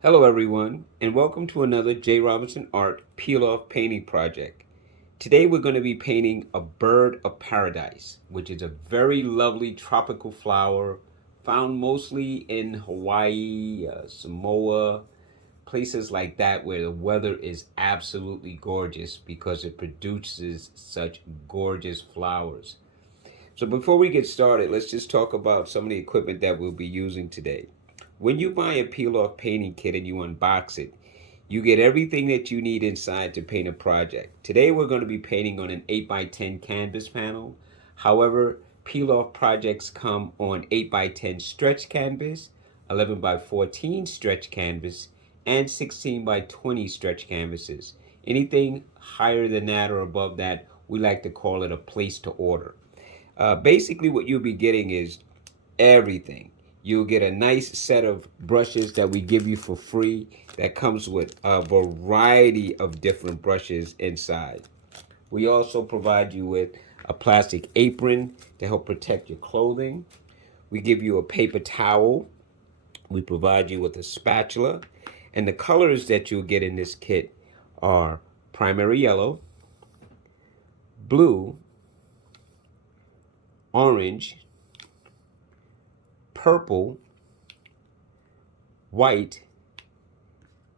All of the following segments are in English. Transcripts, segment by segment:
Hello everyone, and welcome to another J. Robinson Art Peel-Off painting project. Today we're going to be painting a bird of paradise, which is a very lovely tropical flower found mostly in Hawaii, Samoa, places like that where the weather is absolutely gorgeous because it produces such gorgeous flowers. So before we get started, let's just talk about some of the equipment that we'll be using today. When you buy a peel-off painting kit and you unbox it, you get everything that you need inside to paint a project. Today we're going to be painting on an 8 by 10 canvas panel. However, peel-off projects come on 8 by 10 stretch canvas, 11 by 14 stretch canvas, and 16 by 20 stretch canvases. Anything higher than that or above that, we like to call it a place to order. Basically, what you'll be getting is everything. You'll get a nice set of brushes that we give you for free that comes with a variety of different brushes inside. We also provide you with a plastic apron to help protect your clothing. We give you a paper towel. We provide you with a spatula. And the colors that you'll get in this kit are primary yellow, blue, orange, purple, white,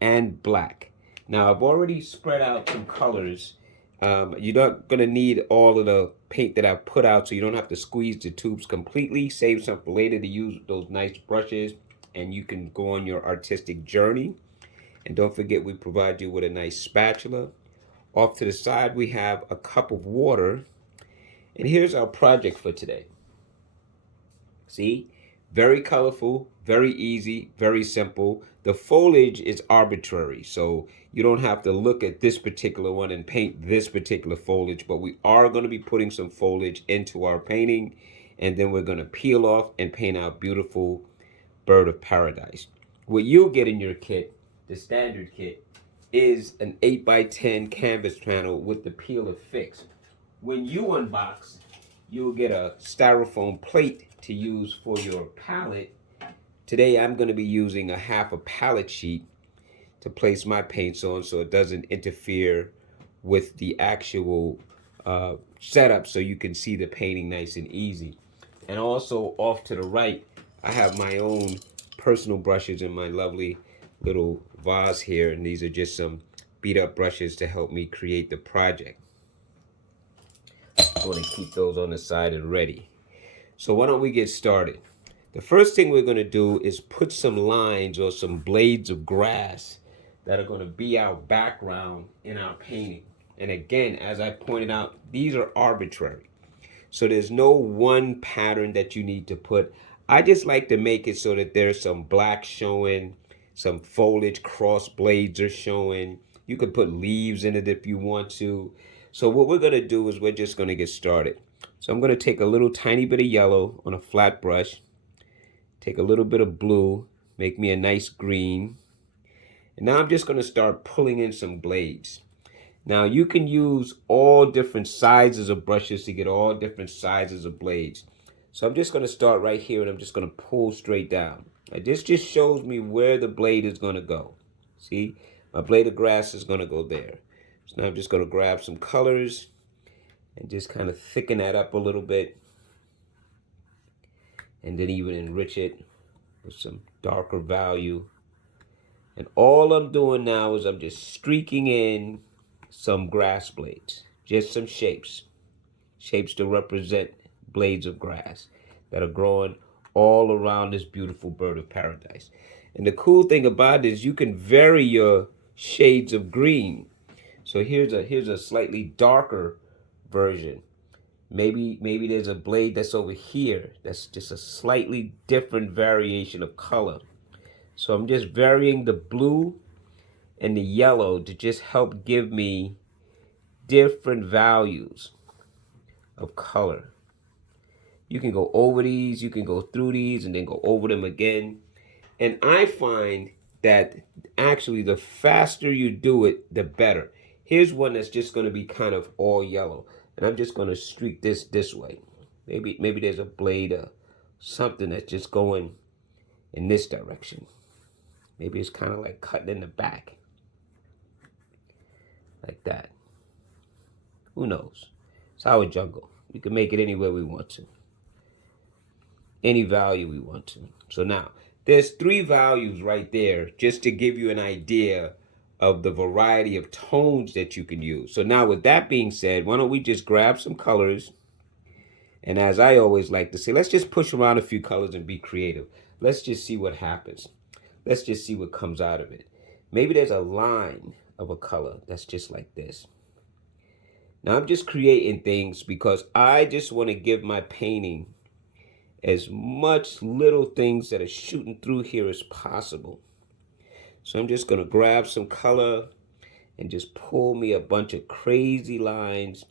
and black. Now I've already spread out some colors. You're not going to need all of the paint that I've put out, so you don't have to squeeze the tubes completely. Save some for later to use those nice brushes, and you can go on your artistic journey. And don't forget, we provide you with a nice spatula. Off to the side, we have a cup of water. And here's our project for today. See? Very colorful, very easy, very simple. The foliage is arbitrary, so you don't have to look at this particular one and paint this particular foliage, but we are going to be putting some foliage into our painting, and then we're going to peel off and paint our beautiful bird of paradise. What you'll get in your kit, the standard kit, is an 8 by 10 canvas panel with the peeler fixed. When you unbox, you'll get a styrofoam plate to use for your palette. Today I'm going to be using a half a palette sheet to place my paints on so it doesn't interfere with the actual setup, so you can see the painting nice and easy. And also off to the right, I have my own personal brushes in my lovely little vase here, and these are just some beat up brushes to help me create the project. I want to keep those on the side and ready. So why don't we get started? The first thing we're going to do is put some lines or some blades of grass that are going to be our background in our painting. And again, as I pointed out, these are arbitrary. So there's no one pattern that you need to put. I just like to make it so that there's some black showing, some foliage, cross blades are showing. You could put leaves in it if you want to. So what we're going to do is we're just going to get started. So I'm going to take a little tiny bit of yellow on a flat brush, take a little bit of blue, make me a nice green. And now I'm just going to start pulling in some blades. Now you can use all different sizes of brushes to get all different sizes of blades. So I'm just going to start right here, and I'm just going to pull straight down. Now, this just shows me where the blade is going to go. See, my blade of grass is going to go there. So now I'm just going to grab some colors and just kind of thicken that up a little bit, and then even enrich it with some darker value. And all I'm doing now is I'm just streaking in some grass blades, just some shapes to represent blades of grass that are growing all around this beautiful bird of paradise. And the cool thing about it is you can vary your shades of green. So here's a slightly darker version. Maybe there's a blade that's over here that's just a slightly different variation of color. So I'm just varying the blue and the yellow to just help give me different values of color. You can go over these, you can go through these, and then go over them again. And I find that actually the faster you do it, the better. Here's one that's just going to be kind of all yellow. And I'm just going to streak this way. Maybe there's a blade or something that's just going in this direction. Maybe it's kind of like cutting in the back. Like that. Who knows? It's our jungle. We can make it anywhere we want to. Any value we want to. So now, there's 3 values right there just to give you an idea of the variety of tones that you can use. So now with that being said, why don't we just grab some colors? And as I always like to say, let's just push around a few colors and be creative. Let's just see what happens. Let's just see what comes out of it. Maybe there's a line of a color that's just like this. Now I'm just creating things because I just want to give my painting as much little things that are shooting through here as possible. So I'm just going to grab some color and just pull me a bunch of crazy lines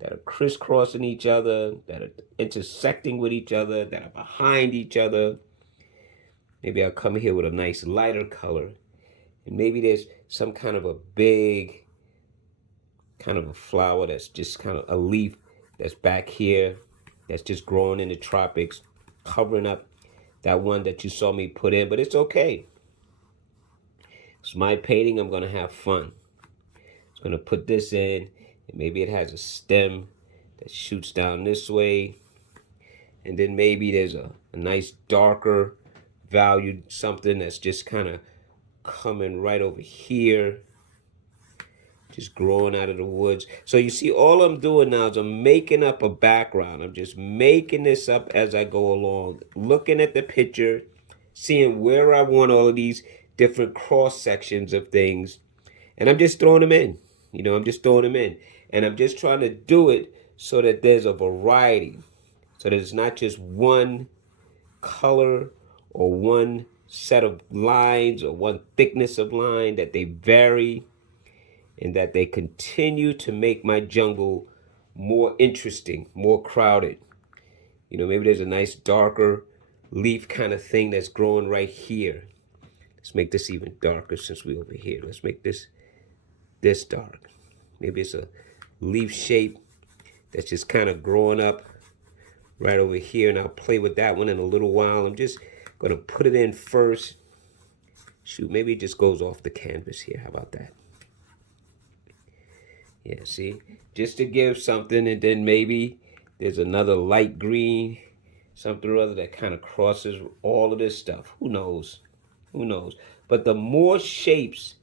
that are crisscrossing each other, that are intersecting with each other, that are behind each other. Maybe I'll come here with a nice lighter color. And maybe there's some kind of a big, kind of a flower that's just kind of a leaf that's back here, that's just growing in the tropics, covering up that one that you saw me put in, but it's okay. It's my painting, I'm gonna have fun. I'm gonna put this in, and maybe it has a stem that shoots down this way, and then maybe there's a nice darker valued something that's just kind of coming right over here, just growing out of the woods. So you see, all I'm doing now is I'm making up a background. I'm just making this up as I go along, looking at the picture, seeing where I want all of these different cross sections of things, and I'm just throwing them in. You know, I'm just throwing them in, and I'm just trying to do it so that there's a variety, so that it's not just one color or one set of lines or one thickness of line, that they vary and that they continue to make my jungle more interesting, more crowded. You know, maybe there's a nice darker leaf kind of thing that's growing right here. Let's make this even darker since we're over here. Let's make this dark. Maybe it's a leaf shape that's just kind of growing up right over here, and I'll play with that one in a little while. I'm just gonna put it in first. Shoot, maybe it just goes off the canvas here. How about that? Yeah, see? Just to give something, and then maybe there's another light green, something or other that kind of crosses all of this stuff. Who knows? Who knows? But the more shapes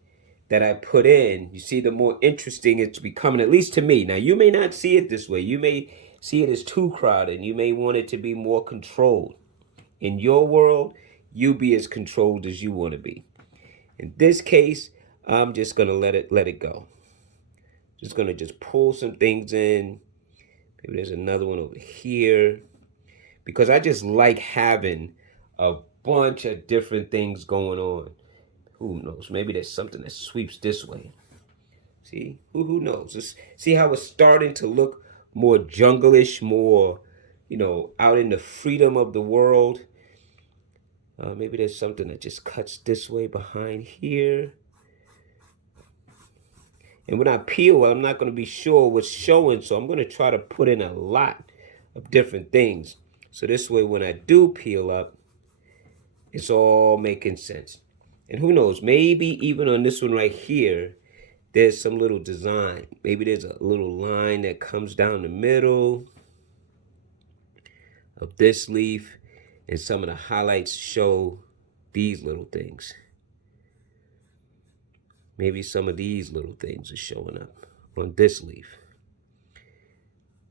that I put in, you see, the more interesting it's becoming, at least to me. Now, you may not see it this way. You may see it as too crowded, and you may want it to be more controlled. In your world, you be as controlled as you want to be. In this case, I'm just gonna let it go. Just gonna pull some things in. Maybe there's another one over here, because I just like having a bunch of different things going on. Who knows? Maybe there's something that sweeps this way. See? Who knows? Just see how it's starting to look more jungle-ish, more, you know, out in the freedom of the world. Maybe there's something that just cuts this way behind here. And when I peel, I'm not going to be sure what's showing, so I'm going to try to put in a lot of different things. So this way, when I do peel up, it's all making sense. And who knows, maybe even on this one right here, there's some little design. Maybe there's a little line that comes down the middle of this leaf, and some of the highlights show these little things. Maybe some of these little things are showing up on this leaf,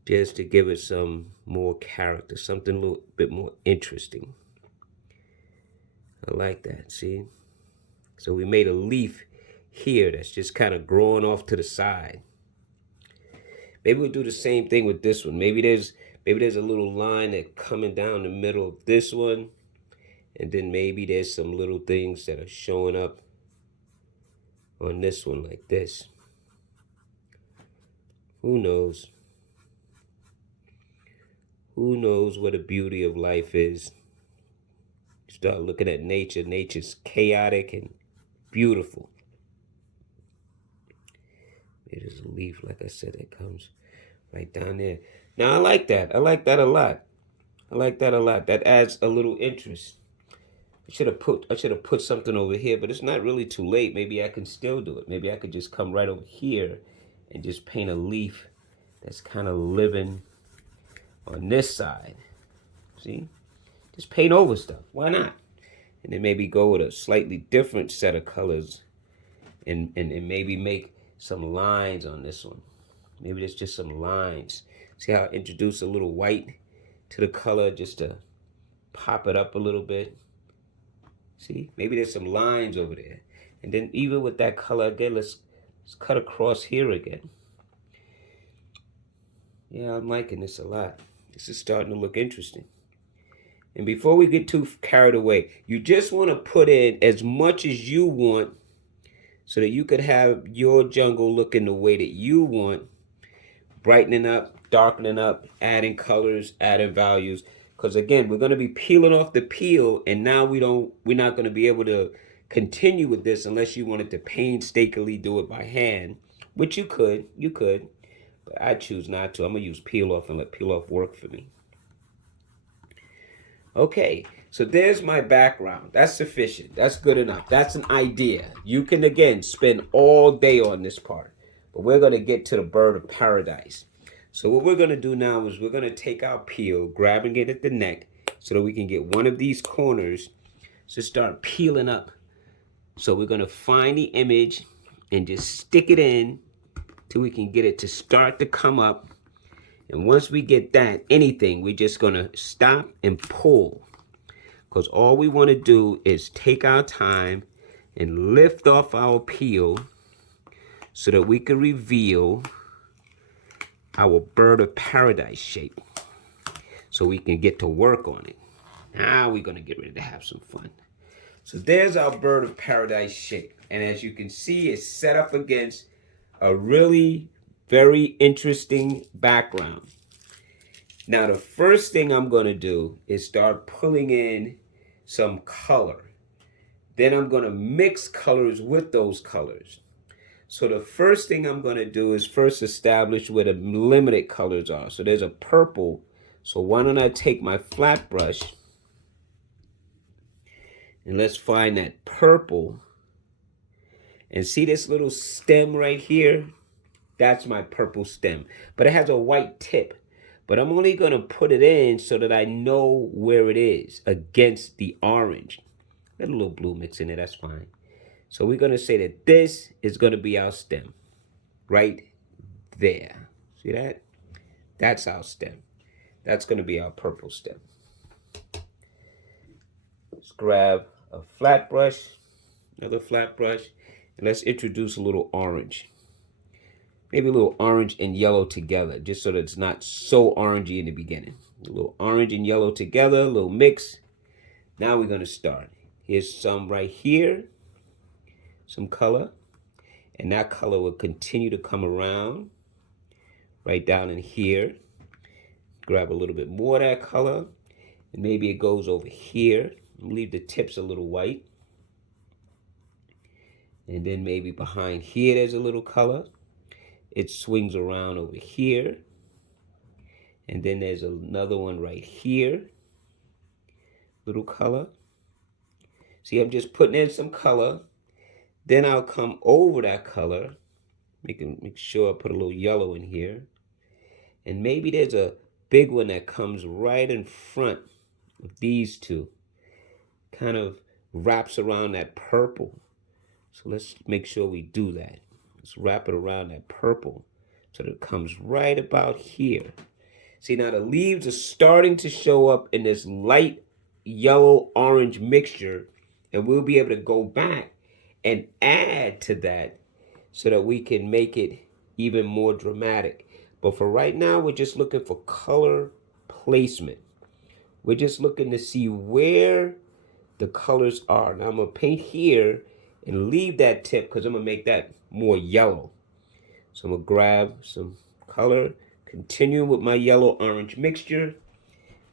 just to give it some more character, something a little bit more interesting. I like that, see? So we made a leaf here that's just kind of growing off to the side. Maybe we'll do the same thing with this one. Maybe there's a little line that coming down the middle of this one, and then maybe there's some little things that are showing up on this one like this. Who knows? Who knows what the beauty of life is? You start looking at nature. Nature's chaotic and beautiful. There's a leaf, like I said, that comes right down there. Now, I like that. I like that a lot. I like that a lot. That adds a little interest. I should have put something over here, but it's not really too late. Maybe I can still do it. Maybe I could just come right over here and just paint a leaf that's kind of living on this side. See? Just paint over stuff. Why not? And then maybe go with a slightly different set of colors and maybe make some lines on this one. Maybe there's just some lines. See how I introduce a little white to the color just to pop it up a little bit. See, maybe there's some lines over there. And then even with that color again, let's cut across here again. Yeah, I'm liking this a lot. This is starting to look interesting. And before we get too carried away, you just want to put in as much as you want so that you could have your jungle looking the way that you want, brightening up, darkening up, adding colors, adding values. Because again, we're going to be peeling off the peel, and now we're not going to be able to continue with this unless you wanted to painstakingly do it by hand, which you could, but I choose not to. I'm going to use peel off and let peel off work for me. Okay, so there's my background. That's sufficient. That's good enough. That's an idea. You can, again, spend all day on this part. But we're going to get to the bird of paradise. So what we're going to do now is we're going to take our peel, grabbing it at the neck, so that we can get one of these corners to start peeling up. So we're going to find the image and just stick it in till we can get it to start to come up. And once we get that, we're just going to stop and pull. Because all we want to do is take our time and lift off our peel so that we can reveal our bird of paradise shape. So we can get to work on it. Now we're going to get ready to have some fun. So there's our bird of paradise shape. And as you can see, it's set up against a really very interesting background. Now, the first thing I'm going to do is start pulling in some color. Then I'm going to mix colors with those colors. So the first thing I'm going to do is first establish where the limited colors are. So there's a purple. So why don't I take my flat brush and let's find that purple. And see this little stem right here? That's my purple stem. But it has a white tip. But I'm only going to put it in so that I know where it is against the orange. Got a little blue mix in it, that's fine. So we're going to say that this is going to be our stem. Right there. See that? That's our stem. That's going to be our purple stem. Let's grab a flat brush, another flat brush, and let's introduce a little orange. Maybe a little orange and yellow together, just so that it's not so orangey in the beginning. A little orange and yellow together, a little mix. Now we're going to start. Here's some right here, some color. And that color will continue to come around right down in here. Grab a little bit more of that color. And maybe it goes over here. Leave the tips a little white. And then maybe behind here there's a little color. It swings around over here. And then there's another one right here. Little color. See, I'm just putting in some color. Then I'll come over that color. Make sure I put a little yellow in here. And maybe there's a big one that comes right in front of these two. Kind of wraps around that purple. So let's make sure we do that. Let's wrap it around that purple so that it comes right about here. See, now the leaves are starting to show up in this light yellow-orange mixture, and we'll be able to go back and add to that so that we can make it even more dramatic. But for right now, we're just looking for color placement. We're just looking to see where the colors are. Now I'm going to paint here and leave that tip because I'm going to make that more yellow. So I'm going to grab some color, continue with my yellow-orange mixture.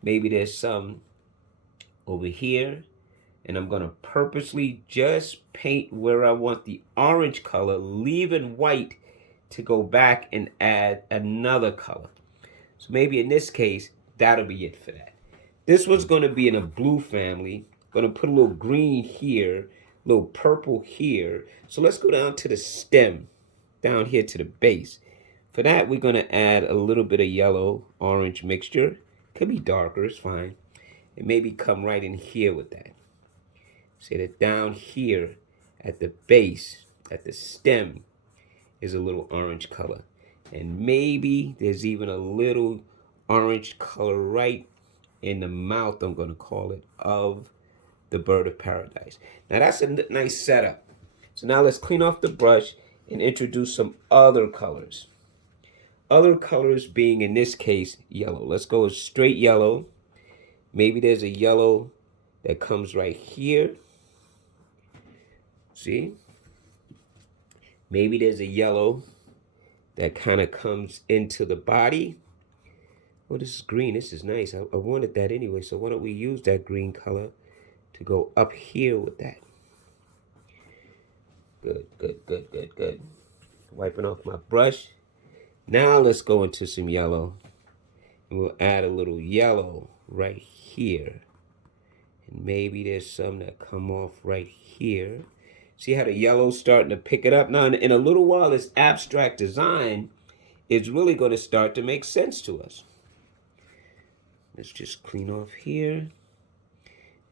Maybe there's some over here. And I'm going to purposely just paint where I want the orange color, leaving white to go back and add another color. So maybe in this case, that'll be it for that. This one's going to be in a blue family. Gonna put a little green here, a little purple here. So let's go down to the stem, down here to the base. For that, we're gonna add a little bit of yellow orange mixture. Could be darker, it's fine. And maybe come right in here with that. See that down here at the base, at the stem, is a little orange color. And maybe there's even a little orange color right in the mouth, I'm going to call it, of the bird of paradise. Now that's a nice setup. So now let's clean off the brush and introduce some other colors. Other colors being, in this case, yellow. Let's go with straight yellow. Maybe there's a yellow that comes right here. See? Maybe there's a yellow that kind of comes into the body. Oh, this is green. This is nice. I wanted that anyway, so why don't we use that green color to go up here with that. Good, good, good, good, good. Wiping off my brush. Now let's go into some yellow. And we'll add a little yellow right here. And maybe there's some that come off right here. See how the yellow's starting to pick it up? Now, in a little while, this abstract design is really going to start to make sense to us. Let's just clean off here.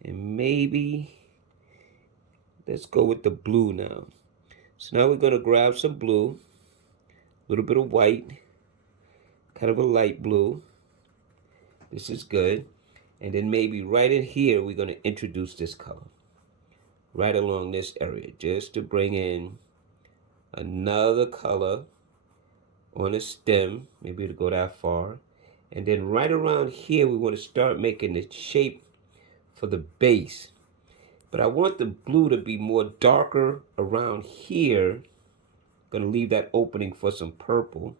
And maybe, let's go with the blue now. So now we're going to grab some blue, a little bit of white, kind of a light blue. This is good. And then maybe right in here, we're going to introduce this color. Right along this area, just to bring in another color on the stem, maybe to go that far. And then right around here, we want to start making the shape for the base. But I want the blue to be more darker around here. Gonna leave that opening for some purple.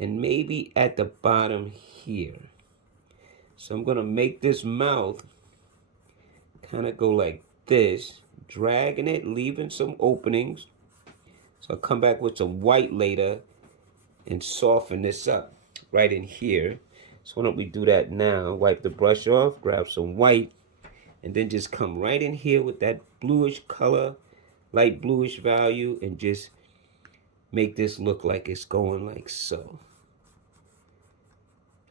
And maybe at the bottom here. So I'm gonna make this mouth kind of go like this, dragging it, leaving some openings. So I'll come back with some white later and soften this up right in here. So why don't we do that now? Wipe the brush off, grab some white, and then just come right in here with that bluish color, light bluish value, and just make this look like it's going like so.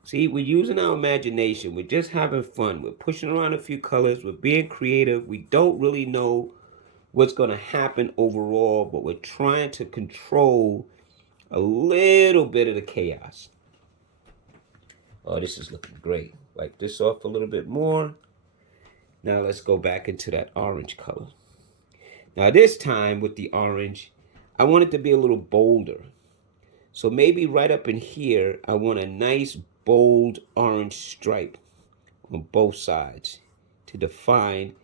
See, we're using our imagination. We're just having fun. We're pushing around a few colors. We're being creative. We don't really know what's going to happen overall, but we're trying to control a little bit of the chaos. Oh, this is looking great. Wipe this off a little bit more. Now let's go back into that orange color. Now this time with the orange, I want it to be a little bolder. So maybe right up in here, I want a nice bold orange stripe on both sides to define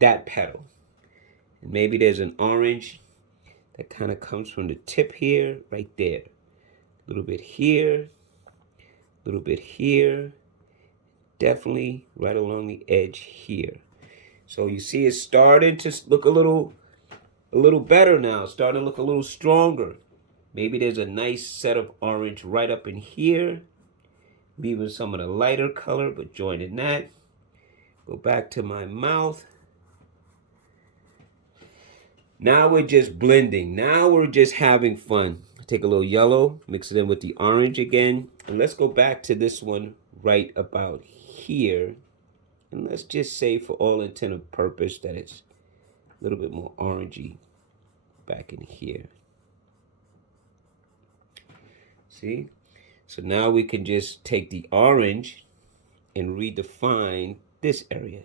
that petal. And maybe there's an orange that kind of comes from the tip here, right there. A little bit here, a little bit here, definitely right along the edge here. So you see it's starting to look a little better now, starting to look a little stronger. Maybe there's a nice set of orange right up in here, leaving some of the lighter color, but joining that. Go back to my mouth. Now we're just blending. Now we're just having fun. Take a little yellow, mix it in with the orange again. And let's go back to this one right about here. And let's just say for all intent and purpose that it's a little bit more orangey back in here. See? So now we can just take the orange and redefine this area.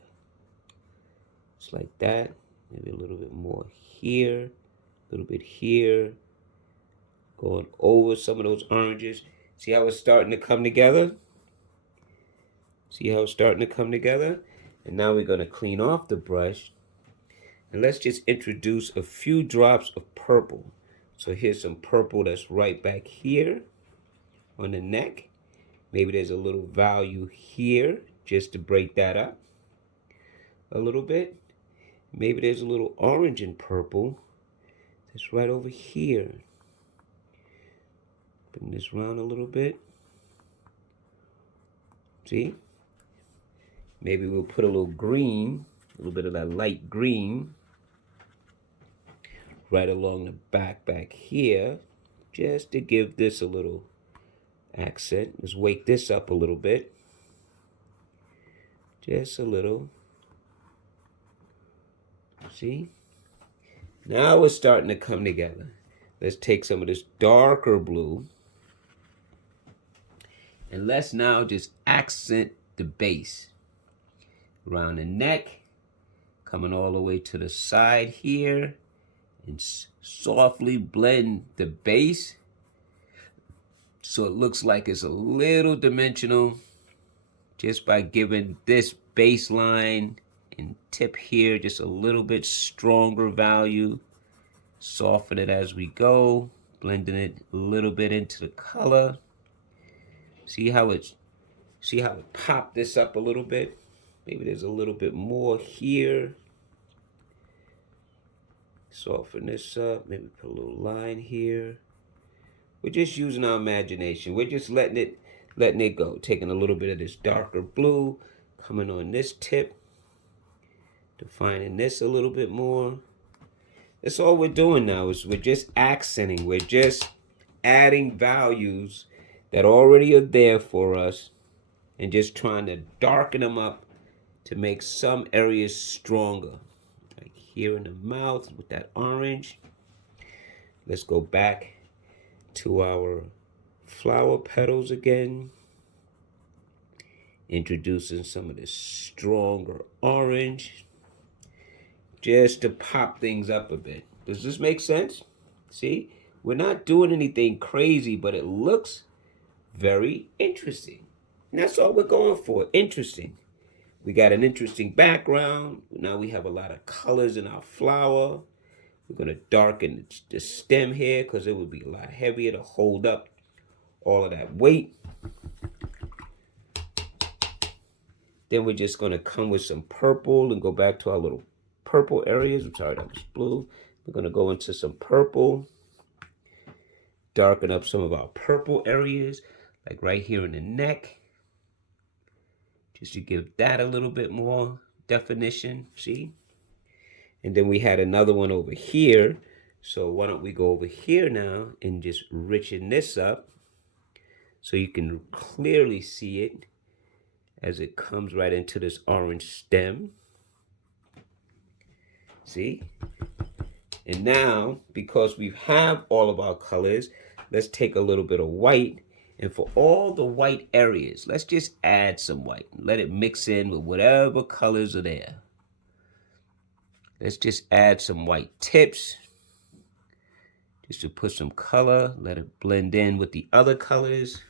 Just like that. Maybe a little bit more here, a little bit here. Going over some of those oranges. See how it's starting to come together? See how it's starting to come together? And now we're going to clean off the brush. And let's just introduce a few drops of purple. So here's some purple that's right back here on the neck. Maybe there's a little value here just to break that up a little bit. Maybe there's a little orange and purple that's right over here. Bring this around a little bit. See? Maybe we'll put a little green A little bit of that light green right along the back here, just to give this a little accent. Let's wake this up a little bit. Just a little. See? Now it's starting to come together. Let's take some of this darker blue and let's now just accent the base around the neck, coming all the way to the side here, and softly blend the base so it looks like it's a little dimensional, just by giving this baseline and tip here just a little bit stronger value. Soften it as we go, blending it a little bit into the color. See how it popped this up a little bit? Maybe there's a little bit more here. Soften this up, maybe put a little line here. We're just using our imagination. We're just letting it go. Taking a little bit of this darker blue, coming on this tip, defining this a little bit more. That's all we're doing now, is we're just accenting. We're just adding values that already are there for us and just trying to darken them up to make some areas stronger. Like here in the mouth with that orange. Let's go back to our flower petals again. Introducing some of this stronger orange, just to pop things up a bit. Does this make sense? See, we're not doing anything crazy, but it looks very interesting. And that's all we're going for, interesting. We got an interesting background. Now we have a lot of colors in our flower. We're gonna darken the stem here because it would be a lot heavier to hold up all of that weight. Then we're just gonna come with some purple and go back to our little purple areas. I'm sorry, that was blue. We're gonna go into some purple, darken up some of our purple areas, like right here in the neck, just to give that a little bit more definition, see? And then we had another one over here. So why don't we go over here now and just richen this up so you can clearly see it as it comes right into this orange stem. See? And now, because we have all of our colors, let's take a little bit of white. And for all the white areas, let's just add some white. Let it mix in with whatever colors are there. Let's just add some white tips, just to put some color. Let it blend in with the other colors.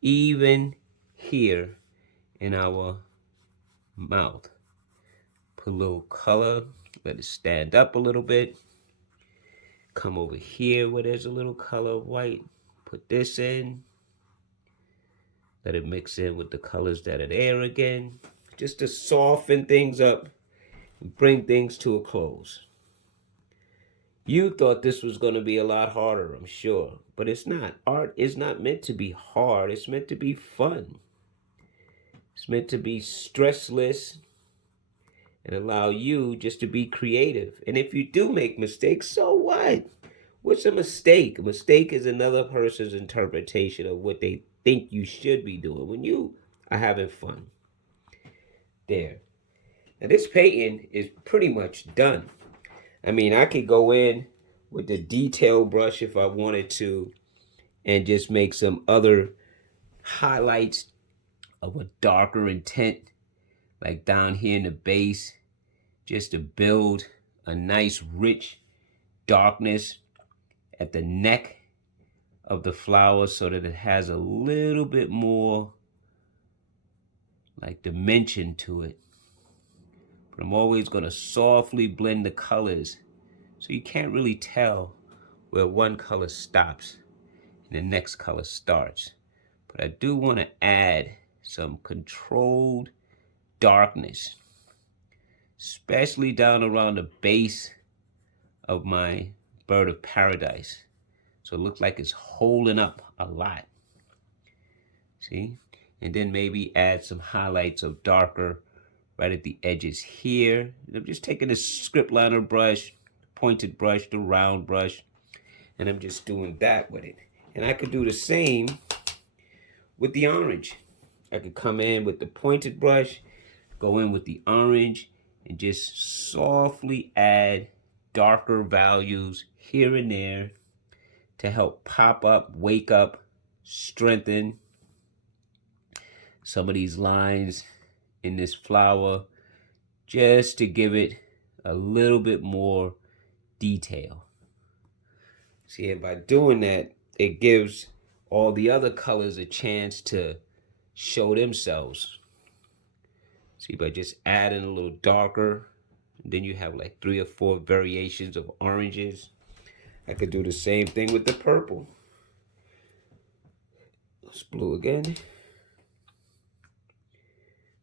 Even here in our mouth, put a little color. Let it stand up a little bit. Come over here where there's a little color of white. Put this in. Let it mix in with the colors that are there again. Just to soften things up and bring things to a close. You thought this was going to be a lot harder, I'm sure. But it's not. Art is not meant to be hard. It's meant to be fun. It's meant to be stressless and allow you just to be creative. And if you do make mistakes, so what? What's a mistake? A mistake is another person's interpretation of what they think you should be doing when you are having fun. There. Now this painting is pretty much done. I mean, I could go in with the detail brush if I wanted to and just make some other highlights of a darker intent, like down here in the base, just to build a nice rich darkness at the neck of the flower so that it has a little bit more like dimension to it. But I'm always going to softly blend the colors so you can't really tell where one color stops and the next color starts. But I do want to add some controlled darkness, especially down around the base of my bird of paradise. So it looks like it's holding up a lot. See? And then maybe add some highlights of darker right at the edges here. And I'm just taking a script liner brush, pointed brush, the round brush, and I'm just doing that with it. And I could do the same with the orange. I could come in with the pointed brush, go in with the orange, and just softly add darker values here and there to help pop up, wake up, strengthen some of these lines in this flower, just to give it a little bit more detail. See, and by doing that, it gives all the other colors a chance to show themselves. See, by just adding a little darker, then you have like 3 or 4 variations of oranges. I could do the same thing with the purple. Let's blue again.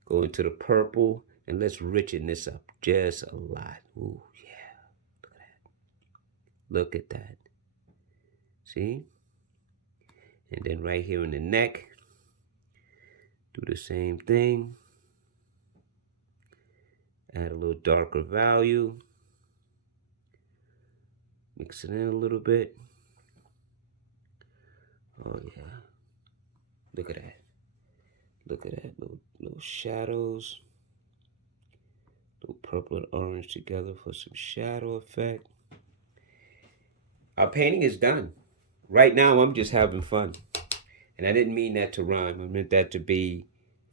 Go into the purple and let's richen this up just a lot. Ooh, yeah. Look at that. Look at that. See? And then right here in the neck, do the same thing. Add a little darker value. Mix it in a little bit. Oh yeah. Look at that. Look at that. Little shadows. Little purple and orange together for some shadow effect. Our painting is done. Right now I'm just having fun. And I didn't mean that to rhyme. I meant that to be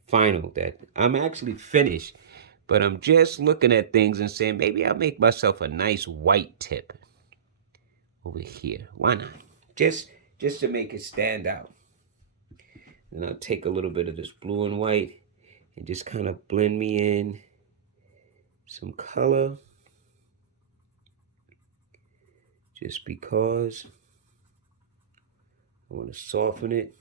final. That I'm actually finished. But I'm just looking at things and saying, maybe I'll make myself a nice white tip over here. Why not? Just to make it stand out. And I'll take a little bit of this blue and white and just kind of blend me in some color. Just because I want to soften it.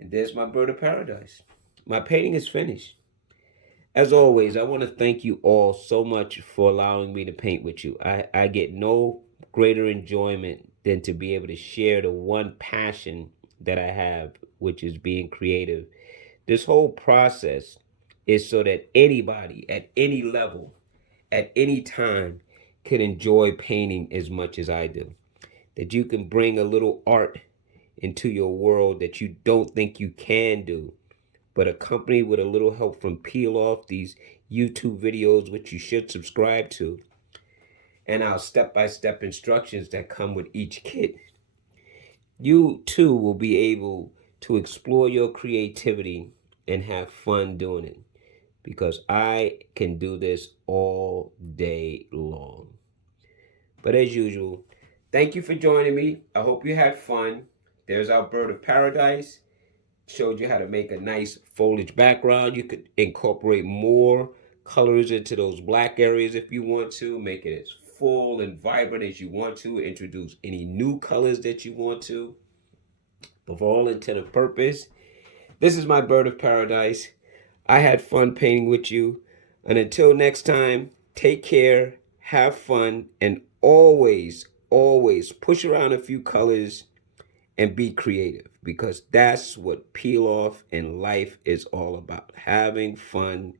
And there's my bird of paradise. My painting is finished. As always, I want to thank you all so much for allowing me to paint with you. I get no greater enjoyment than to be able to share the one passion that I have, which is being creative. This whole process is so that anybody at any level, at any time, can enjoy painting as much as I do. That you can bring a little art into your world that you don't think you can do, but accompanied with a little help from Peiloff, these YouTube videos, which you should subscribe to, and our step-by-step instructions that come with each kit. You too will be able to explore your creativity and have fun doing it, because I can do this all day long. But as usual, thank you for joining me. I hope you had fun. There's our bird of paradise. Showed you how to make a nice foliage background. You could incorporate more colors into those black areas if you want to. Make it as full and vibrant as you want to. Introduce any new colors that you want to. But for all intent and purpose, this is my bird of paradise. I had fun painting with you. And until next time, take care, have fun, and always, always push around a few colors and be creative, because that's what Peiloff and life is all about. Having fun,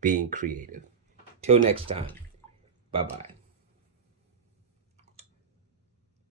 being creative. Till next time, bye-bye.